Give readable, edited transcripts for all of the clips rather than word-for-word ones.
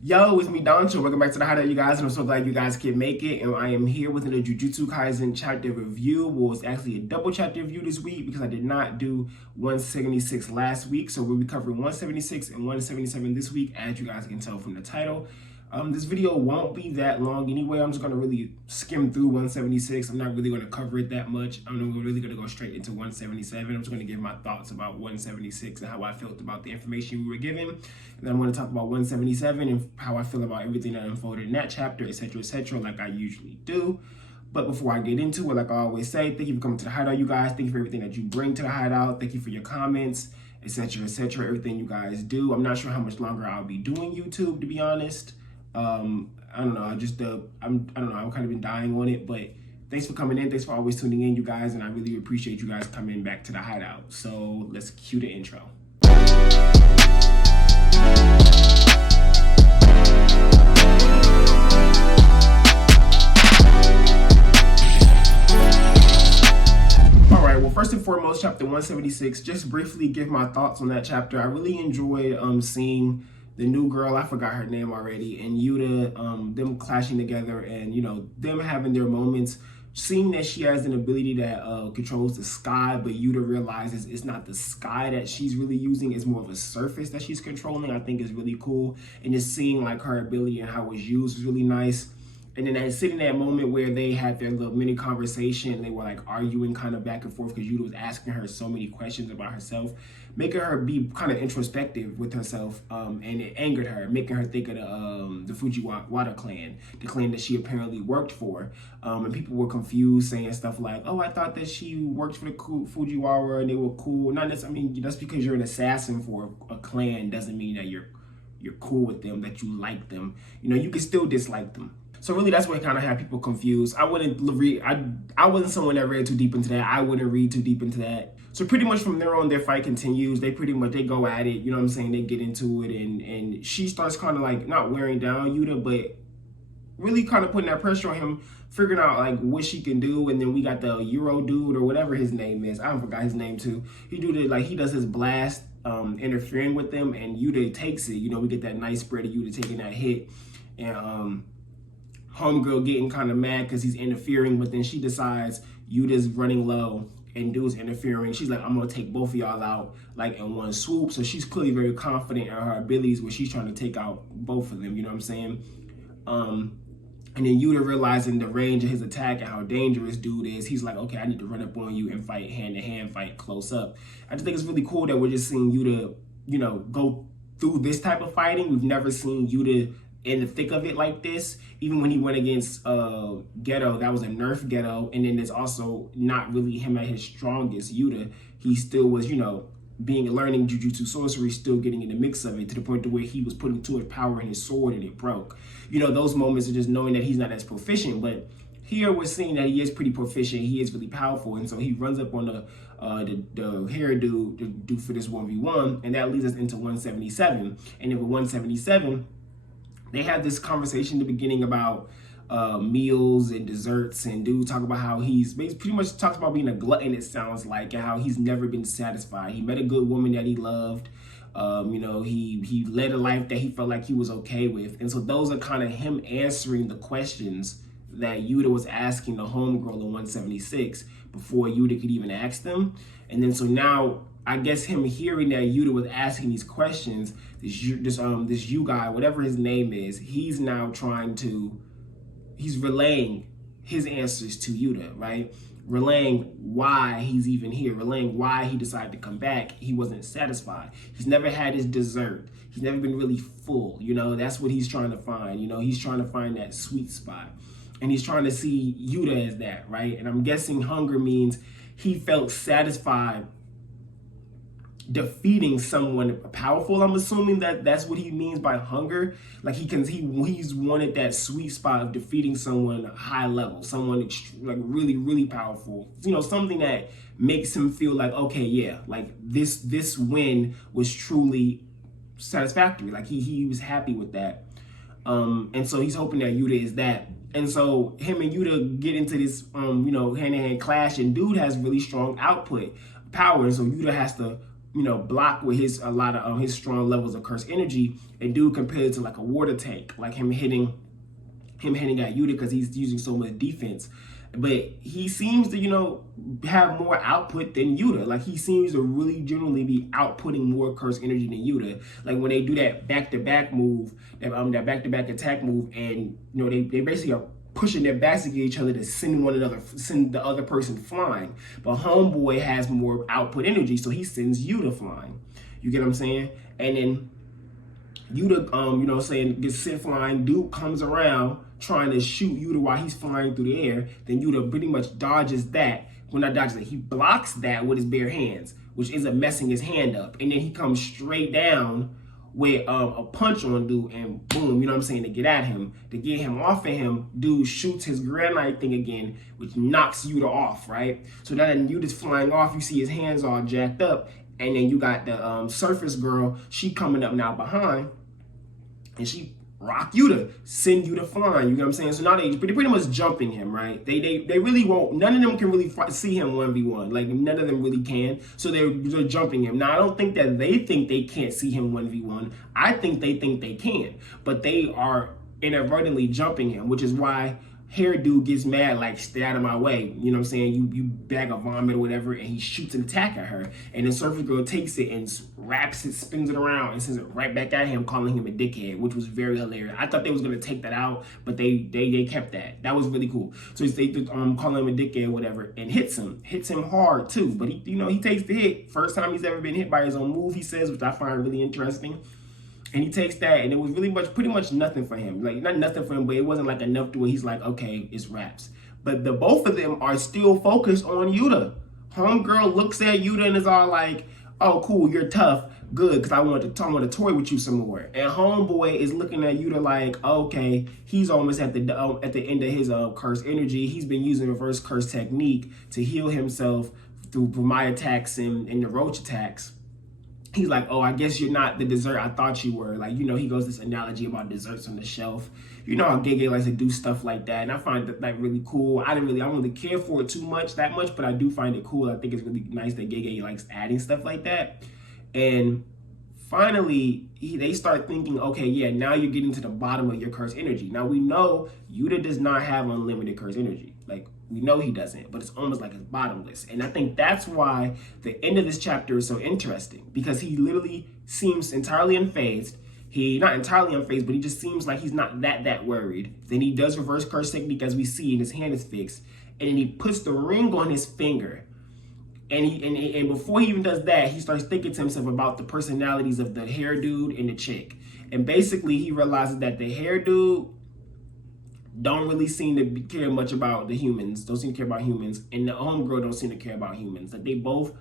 Yo, it's me, Danchou. Welcome back to the Hideout, you guys, and I'm so glad you guys can make it. And I am here with a Jujutsu Kaisen chapter review. Well, it's actually a double chapter review this week because I did not do 176 last week. So we'll be covering 176 and 177 this week, as you guys can tell from the title. This video won't be that long anyway. I'm just going to really skim through 176. I'm not really going to cover it that much. I'm really going to go straight into 177. I'm just going to give my thoughts about 176 and how I felt about the information we were given. And then I'm going to talk about 177 and how I feel about everything that unfolded in that chapter, etc., like I usually do. But before I get into it, like I always say, thank you for coming to the Hideout, you guys. Thank you for everything that you bring to the Hideout. Thank you for your comments, etc., everything you guys do. I'm not sure how much longer I'll be doing YouTube, to be honest. I don't know. I don't know. I've kind of been dying on it, but thanks for coming in. Thanks for always tuning in, you guys, and I really appreciate you guys coming back to the Hideout. So let's cue the intro. All right. Well, first and foremost, chapter 176. Just briefly give my thoughts on that chapter. I really enjoyed seeing the new girl, I forgot her name already, and Yuta, them clashing together and, you know, them having their moments, seeing that she has an ability that controls the sky, but Yuta realizes it's not the sky that she's really using, it's more of a surface that she's controlling, I think is really cool. And just seeing like her ability and how it was used was really nice. And then I sit in that moment where they had their little mini conversation and they were like arguing kind of back and forth because Yuta was asking her so many questions about herself, making her be kind of introspective with herself, and it angered her, making her think of the Fujiwara clan, the clan that she apparently worked for. And people were confused, saying stuff like, oh, I thought that she worked for the Fujiwara and they were cool. Not necessarily, I mean, just because you're an assassin for a clan doesn't mean that you're cool with them, that you like them. You know, you can still dislike them. So really, that's what kind of had people confused. I wouldn't read. I wasn't someone that read too deep into that. I wouldn't read too deep into that. So pretty much from there on, their fight continues. They go at it. You know what I'm saying? They get into it, and she starts kind of like not wearing down Yuta, but really kind of putting that pressure on him, figuring out like what she can do. And then we got the Euro dude or whatever his name is. I forgot his name too. He does his blast, interfering with them, and Yuta takes it. You know, we get that nice spread of Yuta taking that hit, and homegirl getting kind of mad because he's interfering, but then she decides Yuta's running low and dude's interfering. She's like, I'm gonna take both of y'all out like in one swoop. So she's clearly very confident in her abilities where she's trying to take out both of them, you know what I'm saying? And then Yuta, realizing the range of his attack and how dangerous dude is, he's like, okay, I need to run up on you and fight hand-to-hand, fight close up. I just think it's really cool that we're just seeing Yuta, you know, go through this type of fighting. We've never seen Yuta in the thick of it like this. Even when he went against Ghetto, that was a nerf Ghetto, and then there's also not really him at his strongest. Yuta, he still was, you know, learning Jujutsu Sorcery, still getting in the mix of it to the point to where he was putting too much power in his sword and it broke. You know, those moments of just knowing that he's not as proficient, but here we're seeing that he is pretty proficient, he is really powerful, and so he runs up on the hair dude to do for this 1v1, and that leads us into 177. And then with 177, they had this conversation in the beginning about meals and desserts, and dude talk about how he's pretty much talks about being a glutton, it sounds like, and how he's never been satisfied. He met a good woman that he loved. You know, he led a life that he felt like he was okay with. And so those are kind of him answering the questions that Yuta was asking the homegirl in 176 before Yuta could even ask them. And then so now, I guess him hearing that Yuta was asking these questions, this you guy, whatever his name is, he's now he's relaying his answers to Yuta, right? Relaying why he's even here, relaying why he decided to come back. He wasn't satisfied. He's never had his dessert. He's never been really full, you know, that's what he's trying to find. You know, he's trying to find that sweet spot. And he's trying to see Yuta as that, right? And I'm guessing hunger means he felt satisfied defeating someone powerful. I'm assuming that that's what he means by hunger. Like he's wanted that sweet spot of defeating someone high level, someone like really, really powerful. You know, something that makes him feel like, okay, yeah, like this win was truly satisfactory. Like he was happy with that. And so he's hoping that Yuta is that. And so him and Yuta get into this, you know, hand-to-hand clash, and dude has really strong output power. And so Yuta has to block with a lot of his strong levels of curse energy, and dude compared it to like a water tank, like him hitting at Yuta because he's using so much defense. But he seems to, have more output than Yuta. Like, he seems to really generally be outputting more curse energy than Yuta. Like, when they do that back-to-back move, that back-to-back attack move, and, they basically are pushing their backs against each other to send the other person flying. But Homeboy has more output energy, so he sends Yuta flying. You get what I'm saying? And then Yuta, gets sent flying. Dude comes around trying to shoot Yuta while he's flying through the air. Then Yuta pretty much dodges that. Well, not dodges it. He blocks that with his bare hands, which ends up messing his hand up. And then he comes straight down with a punch on dude, and boom, to get at him. To get him off of him, dude shoots his granite thing again, which knocks Yuta off, right? So then Yuta's flying off. You see his hands all jacked up. And then you got the Surface Girl. She coming up now behind. And she rock Yuta, send Yuta flying. You know what I'm saying? So now they're pretty much jumping him, right? They really won't. None of them can really see him 1v1. Like, none of them really can. So they're jumping him. Now, I don't think that they think they can't see him 1v1. I think they can. But they are inadvertently jumping him, which is why Hair Dude gets mad, like, stay out of my way. You know what I'm saying? You bag of vomit or whatever, and he shoots an attack at her. And then Surface Girl takes it and wraps it, spins it around, and sends it right back at him, calling him a dickhead, which was very hilarious. I thought they was going to take that out, but they kept that. That was really cool. So they call him a dickhead or whatever, and hits him hard, too. But, he takes the hit. First time he's ever been hit by his own move, he says, which I find really interesting. And he takes that, and it was pretty much nothing for him. Like, not nothing for him, but it wasn't like enough to where he's like, okay, it's wraps. But the both of them are still focused on Yuta. Homegirl looks at Yuta and is all like, oh, cool, you're tough. Good, because I want to toy with you some more. And Homeboy is looking at Yuta like, okay, he's almost at the end of his curse energy. He's been using reverse curse technique to heal himself through my attacks and the roach attacks. He's like, oh, I guess you're not the dessert I thought you were. Like, he goes this analogy about desserts on the shelf. You know how Gege likes to do stuff like that. And I find that really cool. I don't really care for it that much, but I do find it cool. I think it's really nice that Gege likes adding stuff like that. And finally, they start thinking, okay, yeah, now you're getting to the bottom of your curse energy. Now, we know Yuta does not have unlimited curse energy. Like, we know he doesn't, but it's almost like it's bottomless. And I think that's why the end of this chapter is so interesting, because he literally seems entirely unfazed. Not entirely unfazed, but he just seems like he's not that worried. Then he does reverse curse technique, as we see, and his hand is fixed. And then he puts the ring on his finger. And before he even does that, he starts thinking to himself about the personalities of the hair dude and the chick. And basically, he realizes that the hair dude don't really seem to care much about the humans, don't seem to care about humans, and the homegirl don't seem to care about humans. Like, they both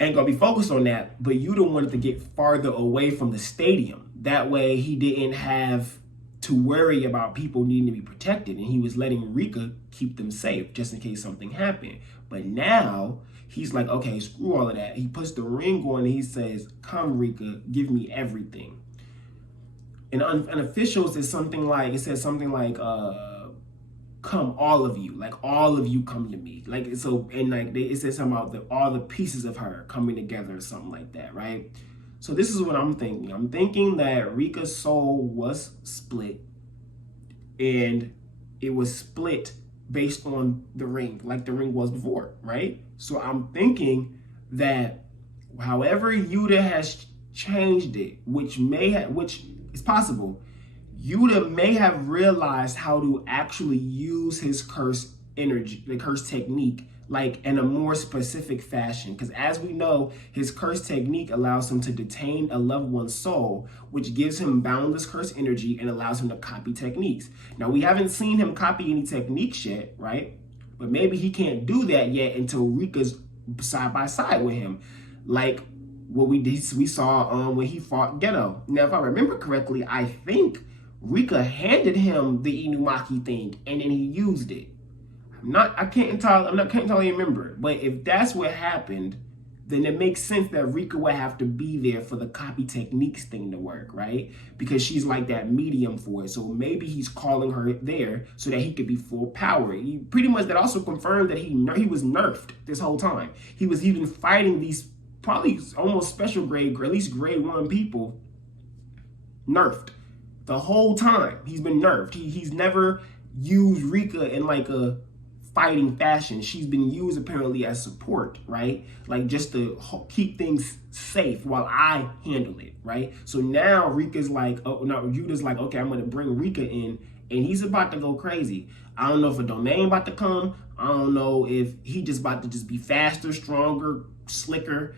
ain't gonna be focused on that, but Yuta wanted to get farther away from the stadium. That way he didn't have to worry about people needing to be protected, and he was letting Rika keep them safe just in case something happened. But now he's like, okay, screw all of that. He puts the ring on and he says, come Rika, give me everything. And unofficials is something like, it says something like, come all of you, like all of you come to me. Like, so, and like it says something about all the pieces of her coming together or something like that, right? So this is what I'm thinking. I'm thinking that Rika's soul was split, and it was split based on the ring, like the ring was before, right? So I'm thinking that however Yuta has changed it, which is possible, Yuta may have realized how to actually use his curse energy, the curse technique, like in a more specific fashion. Because as we know, his curse technique allows him to detain a loved one's soul, which gives him boundless curse energy and allows him to copy techniques. Now, we haven't seen him copy any techniques yet, right? But maybe he can't do that yet until Rika's side by side with him. Like what we saw when he fought Ghetto. Now, if I remember correctly, I think Rika handed him the Inumaki thing and then he used it. I can't entirely remember, but if that's what happened, then it makes sense that Rika would have to be there for the copy techniques thing to work, right? Because she's like that medium for it. So maybe he's calling her there so that he could be full power. Pretty much that also confirmed that he was nerfed this whole time. He's been fighting these probably almost special grade, or at least grade 1 people, nerfed. The whole time he's been nerfed. He's never used Rika in like a fighting fashion. She's been used apparently as support, right? Like just to keep things safe while I handle it, right? So now Rika's like, oh no, Yuta's like, okay, I'm gonna bring Rika in, and he's about to go crazy. I don't know if a domain about to come. I don't know if he just about to just be faster, stronger, slicker,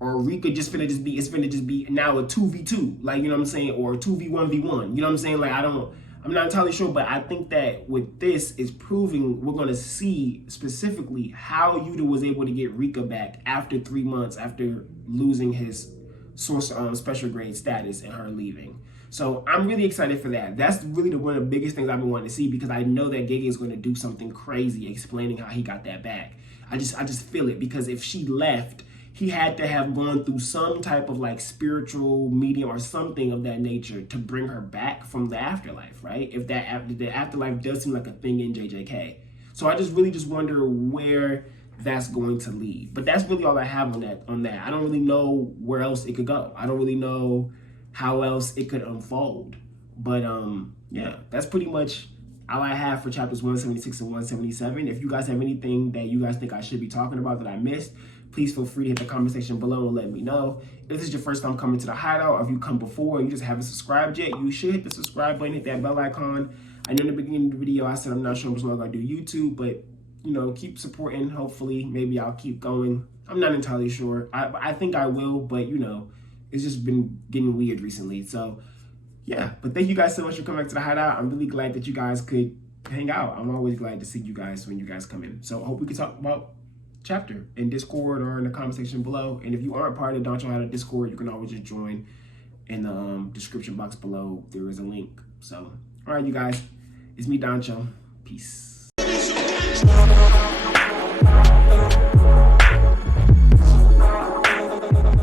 or Rika just finna just be, it's finna just be now a 2v2, like, you know what I'm saying, or a 2v1v1, you know what I'm saying? Like, I'm not entirely sure, but I think that with this, is proving we're gonna see specifically how Yuta was able to get Rika back after 3 months after losing his special grade status and her leaving. So I'm really excited for that. That's really one of the biggest things I've been wanting to see, because I know that Gege is going to do something crazy explaining how he got that back. I just feel it, because if she left, he had to have gone through some type of like spiritual medium or something of that nature to bring her back from the afterlife, right? If the afterlife does seem like a thing in JJK. So I just really wonder where that's going to lead. But that's really all I have on that. I don't really know where else it could go. I don't really know how else it could unfold. But yeah, that's pretty much all I have for chapters 176 and 177. If you guys have anything that you guys think I should be talking about that I missed, please feel free to hit the comment section below and let me know. If this is your first time coming to the Hideout, or if you come before and you just haven't subscribed yet, you should hit the subscribe button, hit that bell icon. I know in the beginning of the video I said I'm not sure how much longer I do YouTube, but you know, keep supporting. Hopefully, maybe I'll keep going. I'm not entirely sure. I think I will, but you know, it's just been getting weird recently. So yeah, but thank you guys so much for coming back to the Hideout. I'm really glad that you guys could hang out. I'm always glad to see you guys when you guys come in. So I hope we can talk about chapter in Discord or in the comment section below. And if you aren't part of the Danchou Hideout Discord, you can always just join in the description box below. There is a link. So all right, you guys, it's me, Danchou. Peace.